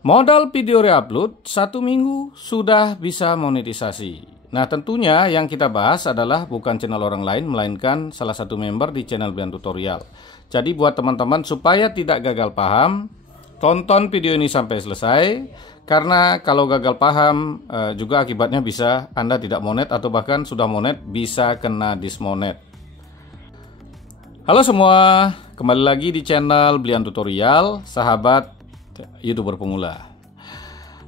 Modal video reupload 1 minggu sudah bisa monetisasi. Nah, tentunya yang kita bahas adalah bukan channel orang lain, melainkan salah satu member di channel Blian Tutorial. Jadi buat teman-teman supaya tidak gagal paham, tonton video ini sampai selesai. Karena kalau gagal paham juga akibatnya bisa Anda tidak monet atau bahkan sudah monet bisa kena dismonet. Halo semua, kembali lagi di channel Blian Tutorial, sahabat YouTuber pemula.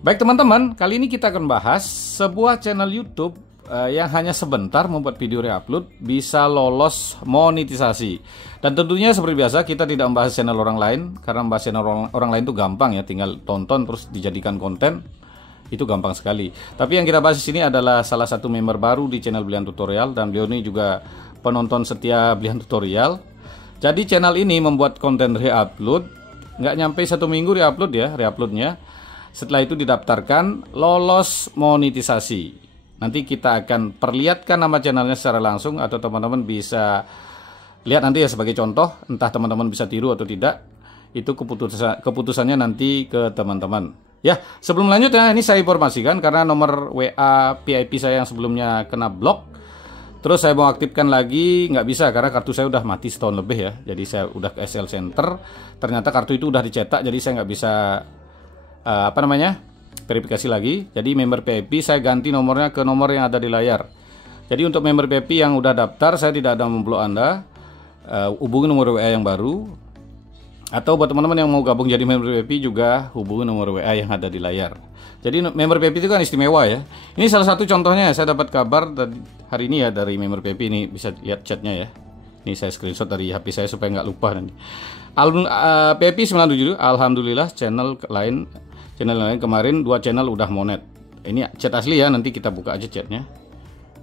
Baik teman-teman, kali ini kita akan bahas sebuah channel YouTube yang hanya sebentar membuat video reupload bisa lolos monetisasi. Dan tentunya seperti biasa kita tidak membahas channel orang lain, karena membahas channel orang lain itu gampang ya, tinggal tonton terus dijadikan konten. Itu gampang sekali. Tapi yang kita bahas di sini adalah salah satu member baru di channel Blian Tutorial, dan beliau ini juga penonton setia Blian Tutorial. Jadi channel ini membuat konten reupload nggak nyampe 1 minggu reuploadnya. Setelah itu didaftarkan, lolos monetisasi. Nanti kita akan perlihatkan nama channelnya secara langsung, atau teman-teman bisa lihat nanti ya sebagai contoh. Entah teman-teman bisa tiru atau tidak, itu keputusannya nanti ke teman-teman. Ya, sebelum lanjut ya, ini saya informasikan karena nomor WA VIP saya yang sebelumnya kena blok. Terus saya mau aktifkan lagi, nggak bisa karena kartu saya udah mati setahun lebih ya. Jadi saya udah ke SL Center, ternyata kartu itu udah dicetak, jadi saya nggak bisa verifikasi lagi. Jadi member VIP saya ganti nomornya ke nomor yang ada di layar. Jadi untuk member VIP yang udah daftar, saya tidak ada memblok Anda. Hubungi nomor WA yang baru. Atau buat teman-teman yang mau gabung jadi member VIP juga hubungi nomor WA yang ada di layar. Jadi member VIP itu kan istimewa ya. Ini salah satu contohnya, saya dapat kabar hari ini ya dari member VIP, ini bisa lihat chatnya ya. Ini saya screenshot dari HP saya supaya nggak lupa nanti. VIP 97, alhamdulillah channel lain kemarin 2 channel udah monet. Ini chat asli ya, nanti kita buka aja chatnya.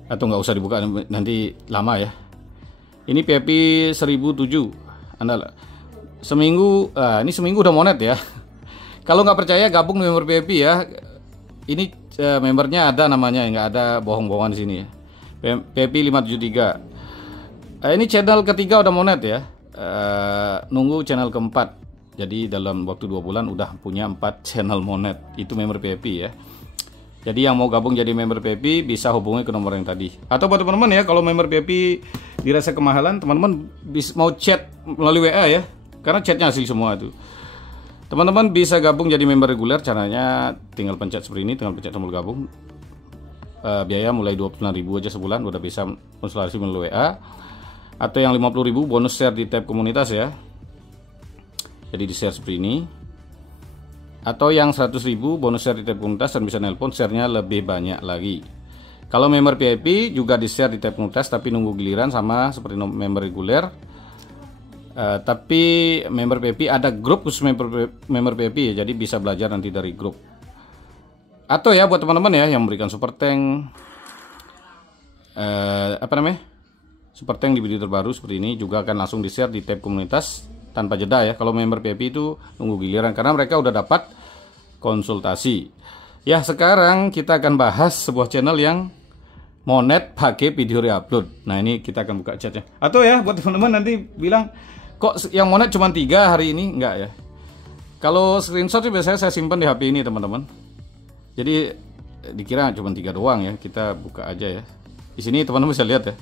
Atau nggak usah dibuka, nanti lama ya. Ini VIP 1007. Anda seminggu, ini seminggu udah monet ya. Kalau nggak percaya gabung member VIP ya. Ini membernya ada namanya, nggak ada bohong-bohongan di sini ya. VIP 573. Ini channel ketiga udah monet ya. Nunggu channel keempat. Jadi dalam waktu 2 bulan udah punya 4 channel monet. Itu member VIP ya. Jadi yang mau gabung jadi member VIP bisa hubungi ke nomor yang tadi. Atau buat teman-teman ya, kalau member VIP dirasa kemahalan, teman-teman mau chat melalui WA ya. Karena chatnya asli semua itu. Teman-teman bisa gabung jadi member reguler, caranya tinggal pencet seperti ini, tinggal pencet tombol gabung. Biaya mulai 29.000 aja sebulan, udah bisa konsultasi melalui WA. Atau yang 50.000 bonus share di tab komunitas ya. Jadi di share seperti ini. Atau yang 100.000 bonus share di tab komunitas dan bisa nelpon, share-nya lebih banyak lagi. Kalau member VIP juga di share di tab komunitas, tapi nunggu giliran sama seperti member reguler. Tapi member VIP ada grup khusus member VIP ya, jadi bisa belajar nanti dari grup. Atau ya buat teman-teman ya yang memberikan super tank, super tank di video terbaru seperti ini juga akan langsung di share di tab komunitas tanpa jeda ya. Kalau member VIP itu nunggu giliran karena mereka udah dapat konsultasi. Ya, sekarang kita akan bahas sebuah channel yang monet pakai video reupload. Nah, ini kita akan buka chatnya. Atau ya buat teman-teman nanti bilang, kok yang monet cuma 3 hari ini? Enggak ya. Kalau screenshot sih biasanya saya simpan di HP ini teman-teman. Jadi dikira cuma 3 doang ya. Kita buka aja ya. Di sini teman-teman bisa lihat ya.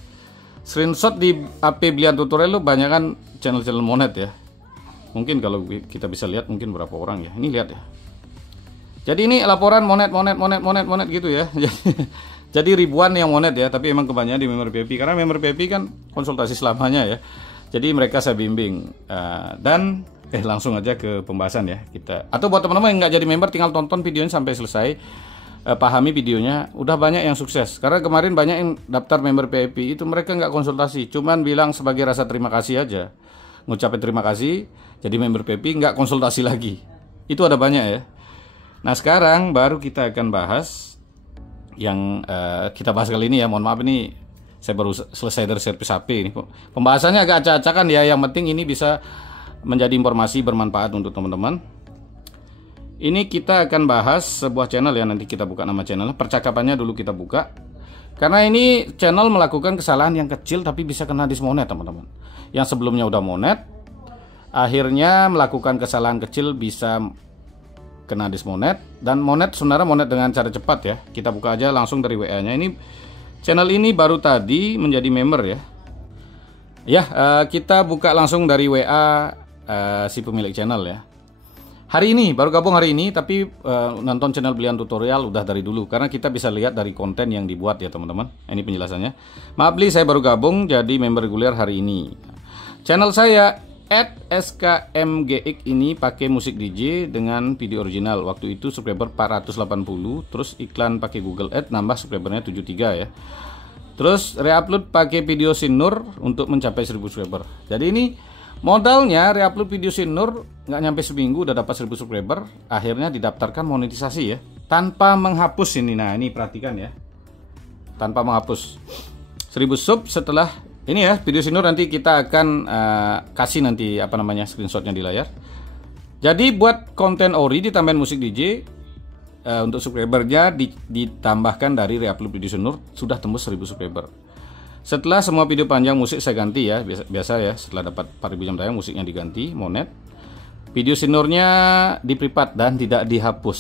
Screenshot di HP Blian Tutorial lu banyak kan channel-channel monet ya. Mungkin kalau kita bisa lihat mungkin berapa orang ya. Ini lihat ya. Jadi ini laporan monet gitu ya. Jadi ribuan yang monet ya, tapi emang kebanyakan di member VIP karena member VIP kan konsultasi selamanya ya. Jadi mereka saya bimbing dan langsung aja ke pembahasan ya kita. Atau buat teman-teman yang nggak jadi member tinggal tonton videonya sampai selesai, pahami videonya. Udah banyak yang sukses karena kemarin banyak yang daftar member VIP itu mereka nggak konsultasi, cuman bilang sebagai rasa terima kasih aja, ngucapin terima kasih jadi member VIP, nggak konsultasi lagi. Itu ada banyak ya. Nah sekarang baru kita akan bahas yang kita bahas kali ini ya. Mohon maaf ini saya baru selesai dari servis HP ini. Pembahasannya agak acak-acakan ya. Yang penting ini bisa menjadi informasi bermanfaat untuk teman-teman. Ini kita akan bahas sebuah channel ya. Nanti kita buka nama channel. Percakapannya dulu kita buka. Karena ini channel melakukan kesalahan yang kecil tapi bisa kena dismonet teman-teman. Yang sebelumnya udah monet, akhirnya melakukan kesalahan kecil bisa kena dismonet. Dan monet sebenarnya monet dengan cara cepat ya. Kita buka aja langsung dari WA-nya. Ini channel ini baru tadi menjadi member ya. Ya, kita buka langsung dari WA si pemilik channel ya. Hari ini, baru gabung hari ini, tapi nonton channel Brilian Tutorial udah dari dulu. Karena kita bisa lihat dari konten yang dibuat ya teman-teman. Ini penjelasannya. Maaf Bli, saya baru gabung jadi member reguler hari ini. Channel saya @skmgx ini pakai musik DJ dengan video original. Waktu itu subscriber 480, terus iklan pakai Google Ads nambah subscribernya 73 ya. Terus reupload pakai video Sinur untuk mencapai 1000 subscriber. Jadi ini modalnya reupload video Sinur nggak nyampe seminggu udah dapat 1000 subscriber. Akhirnya didaftarkan monetisasi ya, tanpa menghapus ini. Nah ini perhatikan ya, tanpa menghapus 1000 sub. Setelah ini ya video Sinur, nanti kita akan kasih nanti apa namanya screenshotnya di layar. Jadi buat konten ori ditambahin musik DJ, untuk subscribernya ditambahkan dari reupload video Sinur sudah tembus 1000 subscriber. Setelah semua video panjang musik saya ganti ya, biasa ya, setelah dapat 4000 jam tayang musiknya diganti, monet. Video Sinurnya di privat dan tidak dihapus.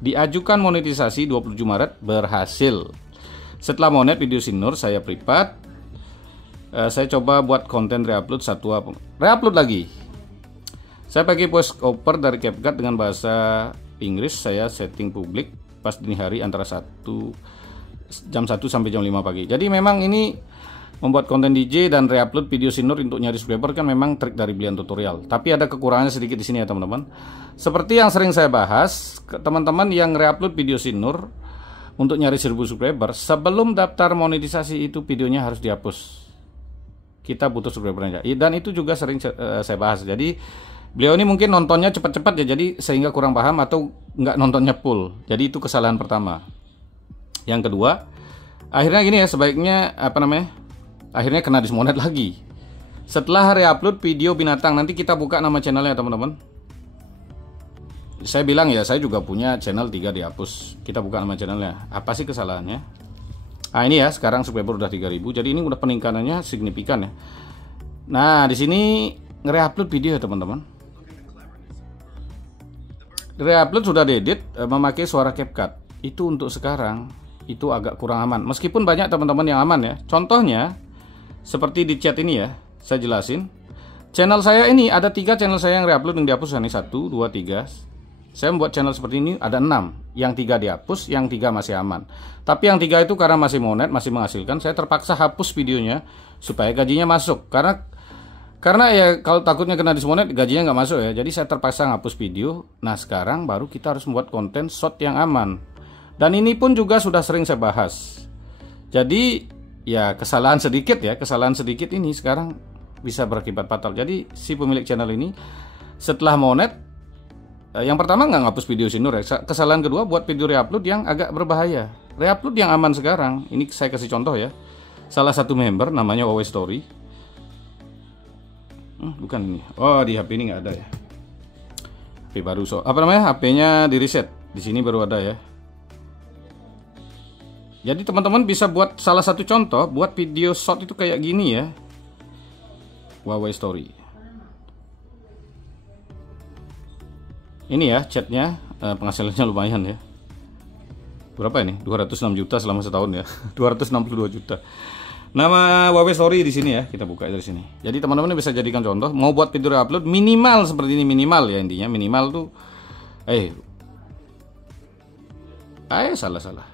Diajukan monetisasi 27 Maret berhasil. Setelah monet video Sinur saya privat. Saya coba buat konten reupload reupload lagi. Saya pakai voice over dari CapCut dengan bahasa Inggris. Saya setting publik pas dini hari antara jam 1 sampai jam 5 pagi. Jadi memang ini membuat konten DJ dan reupload video Sinur untuk nyari subscriber kan memang trik dari Brilian Tutorial. Tapi ada kekurangannya sedikit di sini ya teman-teman. Seperti yang sering saya bahas, teman-teman yang reupload video Sinur untuk nyari 1000 subscriber, sebelum daftar monetisasi itu videonya harus dihapus. Kita butuh subscribernya, dan itu juga sering saya bahas. Jadi beliau ini mungkin nontonnya cepat-cepat ya, jadi sehingga kurang paham atau nggak nontonnya full. Jadi itu kesalahan pertama. Yang kedua, akhirnya gini ya, sebaiknya apa namanya, akhirnya kena dismonet lagi. Setelah reupload video binatang, nanti kita buka nama channelnya teman-teman. Saya bilang ya, saya juga punya channel 3 dihapus. Kita buka nama channelnya. Apa sih kesalahannya? Nah ini ya, sekarang subscriber udah 3000, jadi ini udah peningkatannya signifikan ya. Nah di sini nge-reupload video ya teman-teman. Reupload sudah diedit memakai suara CapCut. Itu untuk sekarang itu agak kurang aman. Meskipun banyak teman-teman yang aman ya. Contohnya seperti di chat ini ya, saya jelasin. Channel saya ini ada 3 channel saya yang reupload yang dihapus. Ini 1, 2, 3. Saya membuat channel seperti ini ada 6. Yang 3 dihapus, yang 3 masih aman. Tapi yang 3 itu karena masih monet, masih menghasilkan, saya terpaksa hapus videonya supaya gajinya masuk. Karena ya kalau takutnya kena dismonet, gajinya nggak masuk ya. Jadi saya terpaksa ngapus video. Nah sekarang baru kita harus membuat konten short yang aman. Dan ini pun juga sudah sering saya bahas. Jadi ya kesalahan sedikit ini sekarang bisa berakibat fatal. Jadi si pemilik channel ini setelah monet, yang pertama nggak ngapus video Sinur ya. Kesalahan kedua buat video reupload yang agak berbahaya. Reupload yang aman sekarang, ini saya kasih contoh ya. Salah satu member namanya Huawei Story. Bukan ini. Oh di HP ini nggak ada ya. HP baru HP-nya di reset. Di sini baru ada ya. Jadi teman-teman bisa buat salah satu contoh buat video short itu kayak gini ya. Huawei Story. Ini ya chatnya, penghasilannya lumayan ya. Berapa ini? 206 juta selama setahun ya. 262 juta. Nama Huawei Story di sini ya. Kita buka dari sini. Jadi teman-teman bisa jadikan contoh. Mau buat video upload minimal seperti ini, minimal ya intinya. Minimal tuh salah.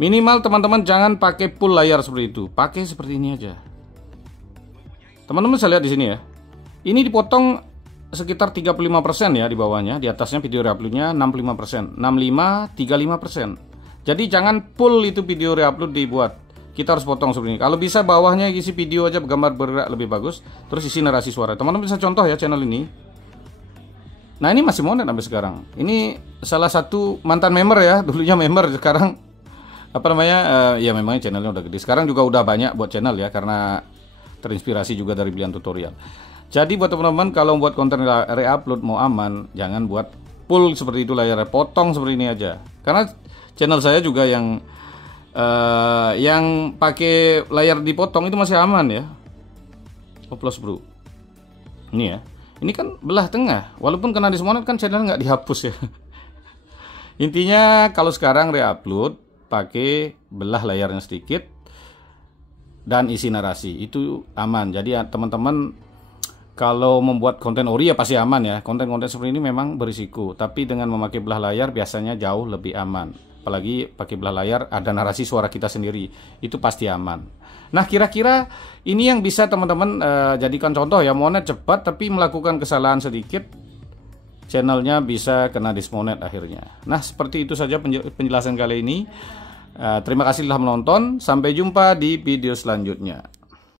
Minimal teman-teman jangan pakai full layar seperti itu. Pakai seperti ini aja. Teman-teman bisa lihat di sini ya. Ini dipotong sekitar 35% ya di bawahnya, di atasnya video reuploadnya 65%, 65, 35%. Jadi jangan full itu video reupload dibuat. Kita harus potong seperti ini. Kalau bisa bawahnya isi video aja, gambar bergerak lebih bagus, terus isi narasi suara. Teman-teman bisa contoh ya channel ini. Nah ini masih monet sampai sekarang. Ini salah satu mantan member ya, dulunya member, sekarang apa namanya? Ya memangnya channelnya udah gede. Sekarang juga udah banyak buat channel ya, karena terinspirasi juga dari Brilian Tutorial. Jadi buat teman-teman kalau buat konten reupload mau aman, jangan buat full seperti itu layarnya, potong seperti ini aja. Karena channel saya juga yang pakai layar dipotong itu masih aman ya. Oplos bro. Ini ya. Ini kan belah tengah, walaupun kena dismonet kan channel nggak dihapus ya. Intinya kalau sekarang reupload pakai belah layarnya sedikit dan isi narasi itu aman. Jadi ya, teman-teman kalau membuat konten ori ya pasti aman ya. Konten-konten seperti ini memang berisiko, tapi dengan memakai belah layar biasanya jauh lebih aman. Apalagi pakai belah layar ada narasi suara kita sendiri, itu pasti aman. Nah, kira-kira ini yang bisa teman-teman jadikan contoh ya. Monet cepat tapi melakukan kesalahan sedikit, channelnya bisa kena dismonet akhirnya. Nah, seperti itu saja penjelasan kali ini. Terima kasih telah menonton. Sampai jumpa di video selanjutnya.